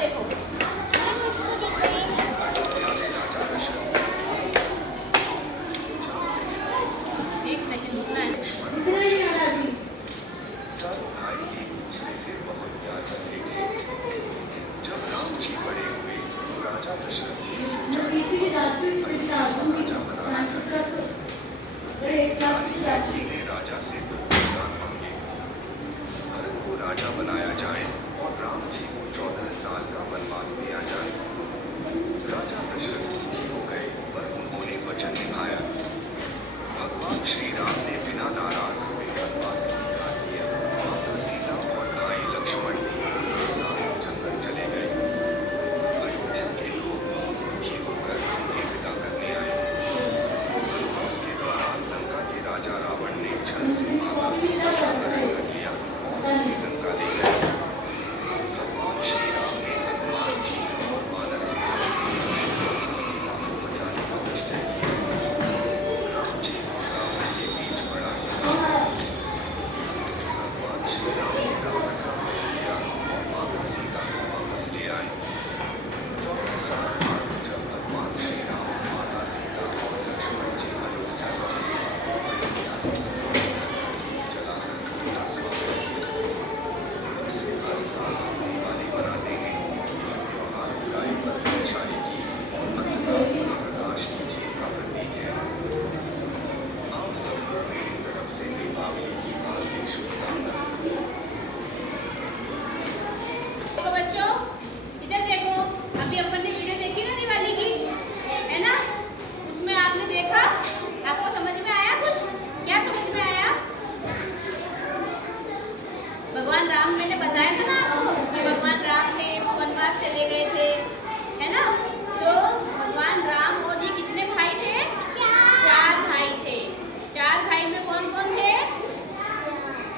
देखो। एक सेकंड रुकना है। चारों भाई एक दूसरे से बहुत प्यार करते थे। जब राम जी बड़े हुए तो राजा दशरथ ने सोचा कि राजा बनाना चाहिए। ने राजा से 2 वरदान मांगे। भरत को राजा बनाया जाए और राम जी को 14 साल का वनवास दिया जाए। राजा दशरथ दुखी हो गए, पर उन्होंने वचन निभाया। भगवान श्री राम ने बिना नाराज हुए वनवास स्वीकार किया। माता सीता और भाई लक्ष्मण भी उनके साथ जंगल चले गए। अयोध्या के लोग बहुत दुखी होकर उन्हें विदा करने आए। वनवास के दौरान लंका के राजा रावण ने छल से माता सीता का हरण कर लिया और उन्हें लंका ले गए। भगवान श्री राम ने हनुमान जी और मानस से सीता को बचाने का निश्चय किया। राम जी और रावण के बीच बड़ा युद्ध हुआ। भगवान श्री राम ने रावण का वध किया और माता सीता को वापस ले आए। 14 साल बाद जब भगवान श्री राम, माता सीता और लक्ष्मण जी अयोध्या लौटे तो अयोध्या के लोगों ने दीप जलाकर उनका स्वागत किया। तब से हर साल हम दिवाली मनाते हैं। यह त्योहार बुराई पर अच्छाई की और अंधकार पर प्रकाश की जीत का प्रतीक है। आप सबको मेरी तरफ से दीपावली की हार्दिक शुभकामनाएं। देखो बच्चों, इधर देखो। अभी अपन ने वीडियो देखी ना दिवाली की, है ना? उसमें आपने देखा, आपको समझ में आया कुछ? क्या समझ में आया? भगवान राम, मैंने बताया था ना आपको कि भगवान राम थे, वनवास चले गए थे, है ना? तो भगवान राम और ये कितने भाई थे? 4 भाई थे। 4 भाई में कौन कौन थे?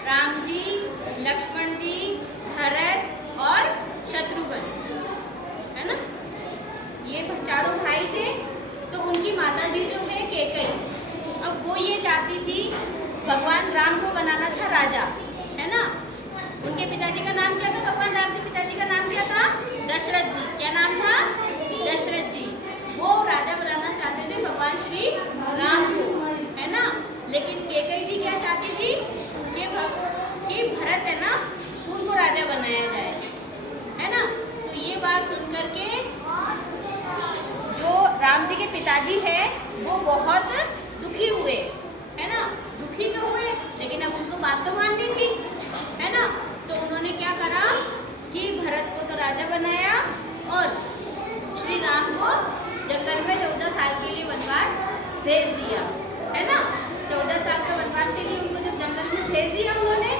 राम जी, लक्ष्मण जी, भरत और शत्रुघ्न, है ना? ये चारों भाई थे। तो उनकी माता जी जो है कैकेयी, अब वो ये चाहती थी भगवान राम को बनाना था राजा, है ना? उनके पिताजी का नाम क्या था? भगवान राम के पिताजी का नाम क्या था? दशरथ जी। क्या नाम था? दशरथ जी। वो राजा बनाना चाहते थे भगवान श्री राम को, है ना? लेकिन कैकेयी जी क्या चाहती थी कि भरत है ना, उनको राजा बनाया जाए, है ना? तो ये बात सुनकर के जो राम जी के पिताजी है वो बहुत दुखी हुए, है ना? दुखी तो हुए, लेकिन अब उनको बात तो माननी थी, है ना? तो उन्होंने क्या करा कि भरत को तो राजा बनाया और श्री राम को जंगल में 14 साल के लिए वनवास भेज दिया, है ना? 14 साल के वनवास के लिए उनको जब जंगल में भेज दिया उन्होंने,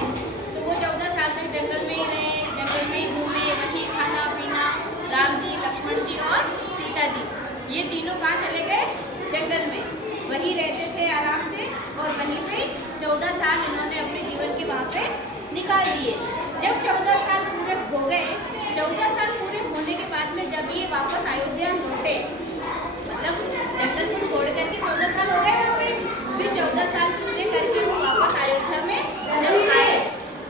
तो वो 14 साल तक जंगल में ही रहे, जंगल में ही घूमे, वहीं खाना पीना। राम जी, लक्ष्मण जी और सीता जी, ये तीनों कहाँ चले गए? जंगल में। वहीं रहते थे आराम से और वहीं पे 14 साल इन्होंने अपने जीवन के वहाँ पे निकाल दिए। जब 14 साल पूरे हो गए, 14 साल पूरे होने के बाद में जब ये वापस अयोध्या लौटे, मतलब जंगल को छोड़ करके 14 साल हो गए वहाँ पे, फिर 14 साल पूरे करके वो वापस अयोध्या में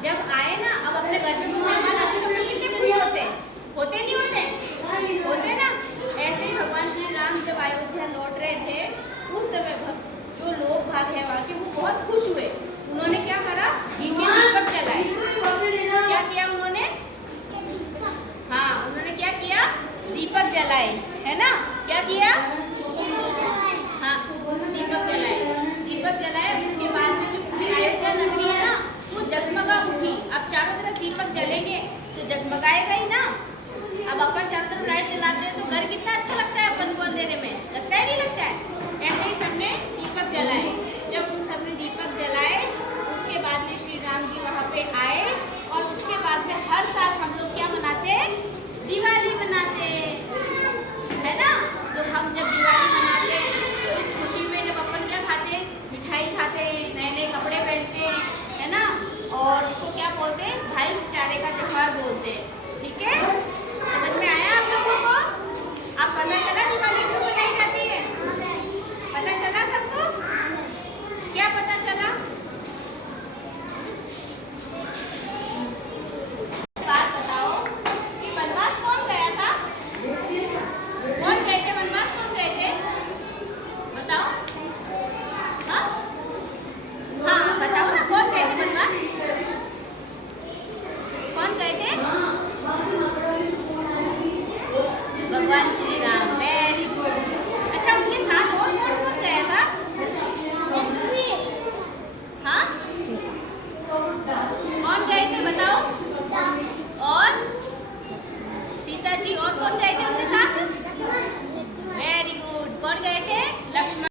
जब आए ना, अब अपने घर में कोई मेहमान आते तो कितने खुश होते नहीं होते ना? ऐसे ही भगवान श्री राम जब अयोध्या लौट रहे थे, उस समय जो लोग भाग है वहाँ के, वो बहुत खुश हुए। उन्होंने क्या करा? घी के दीपक जलाए। क्या किया उन्होंने? हाँ, उन्होंने क्या किया? दीपक जलाए, है ना? क्या किया? हाँ, दीपक जलाए। उसके बाद में जो पूरी अयोध्या नगरी है ना, वो जगमगा उठी। अब चारों तरफ दीपक जलेंगे तो जगमगाएगा ही ना। अब अपन चारों तरफ लाइट जलाते हैं तो घर कितना अच्छा लगता है अपन को अंधेरे में, लगता है नहीं लगता है? ऐसे ही सबने दीपक जलाए। जब उन सबने दीपक जलाए, उसके बाद में श्री राम जी वहाँ पे आए और उसके बाद में हर साल हम लोग क्या मनाते